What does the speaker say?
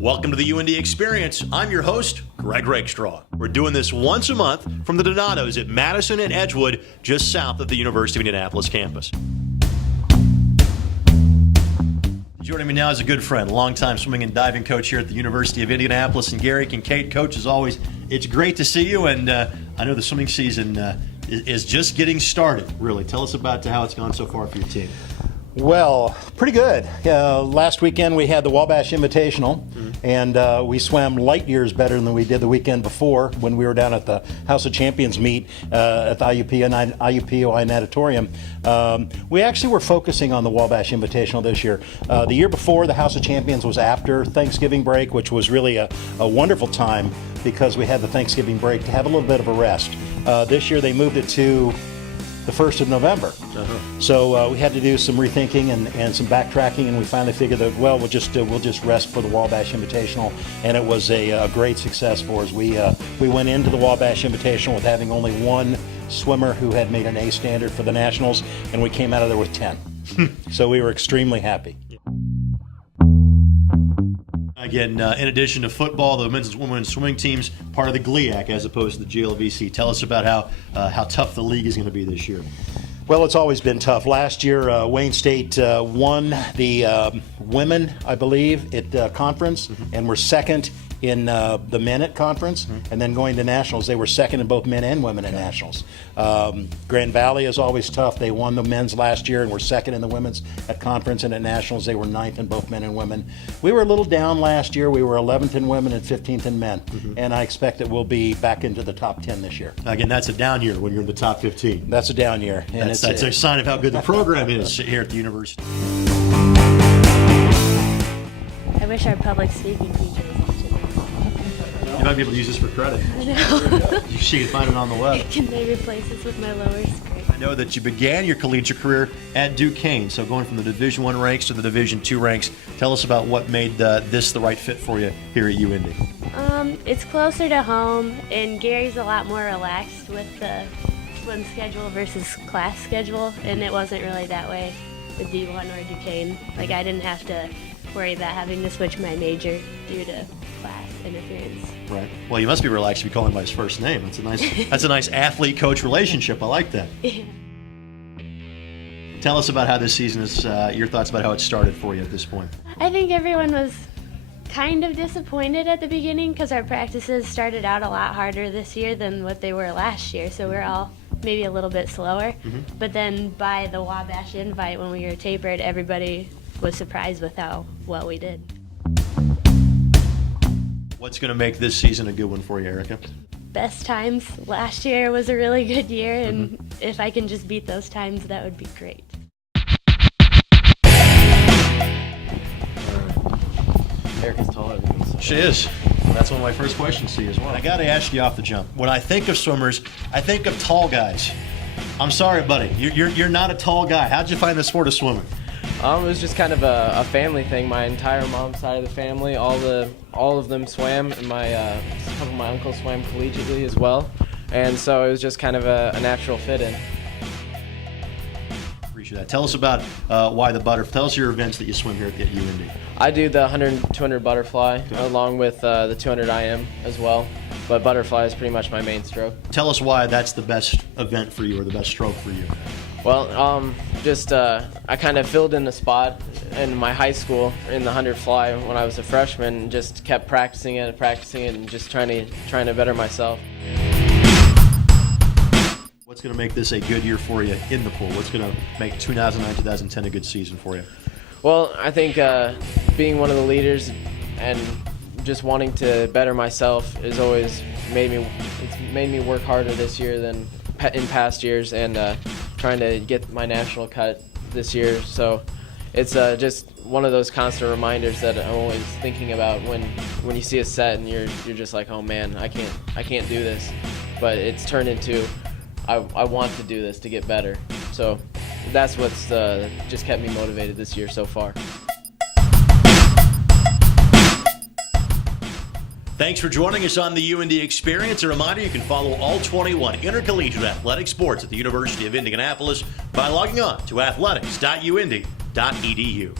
Welcome to the UIndy Experience. I'm your host, Greg Rakestraw. We're doing this once a month from the Donatos at Madison and Edgewood, just south of the University of Indianapolis campus. Joining me now is a good friend, longtime swimming and diving coach here at the University of Indianapolis, and Gary Kincaid. Coach, as always, it's great to see you, and I know the swimming season is just getting started, really. Tell us about how it's gone so far for your team. Well, pretty good. Last weekend we had the Wabash Invitational, and we swam light years better than we did the weekend before when we were down at the House of Champions meet at the IUPOI Natatorium. We actually were focusing on the Wabash Invitational this year. The year before, the House of Champions was after Thanksgiving break, which was really a wonderful time because we had the Thanksgiving break to have a little bit of a rest. This year they moved it to the 1st of November. So we had to do some rethinking and some backtracking, and we finally figured that, well, we'll just rest for the Wabash Invitational, and it was a great success for us. We went into the Wabash Invitational with having only one swimmer who had made an A standard for the Nationals, and we came out of there with 10. So we were extremely happy. Again, in addition to football, the men's and women's swimming teams part of the GLIAC as opposed to the GLVC. Tell us about how tough the league is going to be this year. Well, it's always been tough. Last year, Wayne State won the women, I believe, at conference, and were second in the men at conference, and then going to nationals, they were second in both men and women at nationals. Grand Valley is always tough. They won the men's last year and were second in the women's at conference, and at nationals they were 9th in both men and women. We were a little down last year. We were 11th in women and 15th in men, and I expect that we'll be back into the top 10 this year. Again, that's a down year when you're in the top 15. That's a down year. And that's a sign of how good the program is here at the university. I wish our public speaking teacher was watching. You might be able to use this for credit. I know. She can find it on the web. Can they replace this with my lower skirt? I know that you began your collegiate career at Duquesne, so going from the Division I ranks to the Division II ranks. Tell us about what made this the right fit for you here at UIndy. It's closer to home, and Gary's a lot more relaxed with the swim schedule versus class schedule, and it wasn't really that way with D1 or Duquesne. Like, I didn't have to worry about having to switch my major due to class interference. Right. Well, you must be relaxed if you call him by his first name. That's a nice athlete-coach relationship. I like that. Yeah. Tell us about how this season is. Your thoughts about how it started for you at this point. I think everyone was kind of disappointed at the beginning because our practices started out a lot harder this year than what they were last year. So we're all maybe a little bit slower. But then by the Wabash invite, when we were tapered, everybody was surprised with how well we did. What's going to make this season a good one for you, Erica? Best times. Last year was a really good year, and if I can just beat those times, that would be great. Erica's taller than me. She is. That's one of my first questions to you as well. I got to ask you off the jump. When I think of swimmers, I think of tall guys. I'm sorry, buddy. You're not a tall guy. How'd you find the sport of swimming? It was just kind of a family thing. My entire mom's side of the family, all of them swam, and a couple of my uncles swam collegiately as well, and so it was just kind of a natural fit in. Appreciate that. Tell us about why the butterfly. Tell us your events that you swim here at UIndy. I do the 100 and 200 butterfly along with the 200 IM as well, but butterfly is pretty much my main stroke. Tell us why that's the best event for you or the best stroke for you. Well, I kind of filled in the spot in my high school in the 100 fly when I was a freshman, and just kept practicing it, and just trying to better myself. What's going to make this a good year for you in the pool? What's going to make 2009-2010 a good season for you? Well, I think being one of the leaders and just wanting to better myself has always made me work harder this year than in past years, and trying to get my national cut this year. So it's just one of those constant reminders that I'm always thinking about when you see a set and you're just like, oh man, I can't do this. But it's turned into I want to do this to get better. So that's what's just kept me motivated this year so far. Thanks for joining us on the UIndy Experience. A reminder, you can follow all 21 intercollegiate athletic sports at the University of Indianapolis by logging on to athletics.uindy.edu.